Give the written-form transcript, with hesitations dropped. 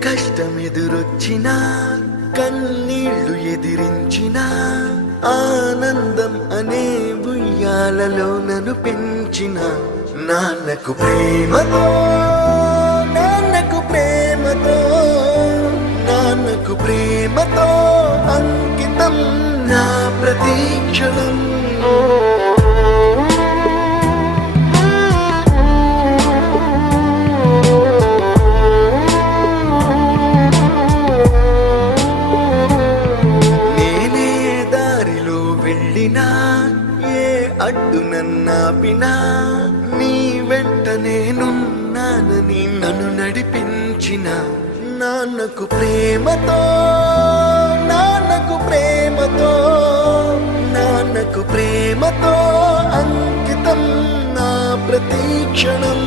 కష్టం ఎదురొచ్చినా కన్నీళ్లు ఎదిరించినా ఆనందం అనే ఉయ్యాలలో నన్ను పెంచిన నాన్నకు ప్రేమతో నాన్నకు ప్రేమతో నాన్నకు ప్రేమతో అంకితం నా ప్రతీక్షణం. ఏ అడ్డు నన్నాపినా నీ వెంట నేనున్నానని నన్ను నడిపించిన నాన్నకు ప్రేమతో నాన్నకు ప్రేమతో నాన్నకు ప్రేమతో అంకితం నా ప్రతీక్షణం.